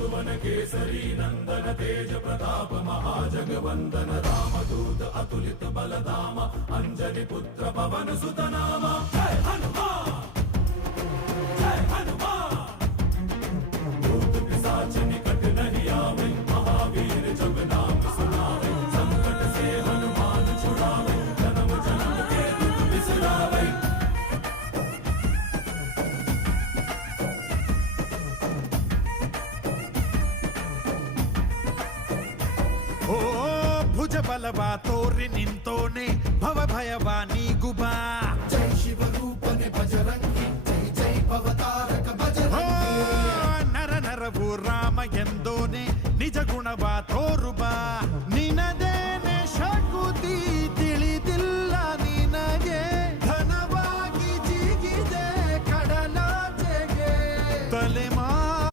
सुवन केसरी नंदन तेज प्रताप महाजगवंदन रामदूत अतुलित बलधाम अंजनी पुत्र पवन सुत नाम जय हनुमान जय हनुमान। भूत पिशाच निकट नहीं आवे महावीर जब नाम सुनावे संकट से हनुमान छुड़ावे जन्म जन्म के दुख बिसरावे। ಓ ಭುಜ ಬಲವಾ ತೋರಿ ನಿಂತೋನೆ ಭವ ಭಯವಾ ನೀಗುಬಾ जय शिव रूपने बजरंगी जय जय भवतारक ಓ बजरंगी। ನರ ನರವು ರಾಮ ಎಂದೋನೆ ನಿಜ ಗುಣವಾ ತೋರು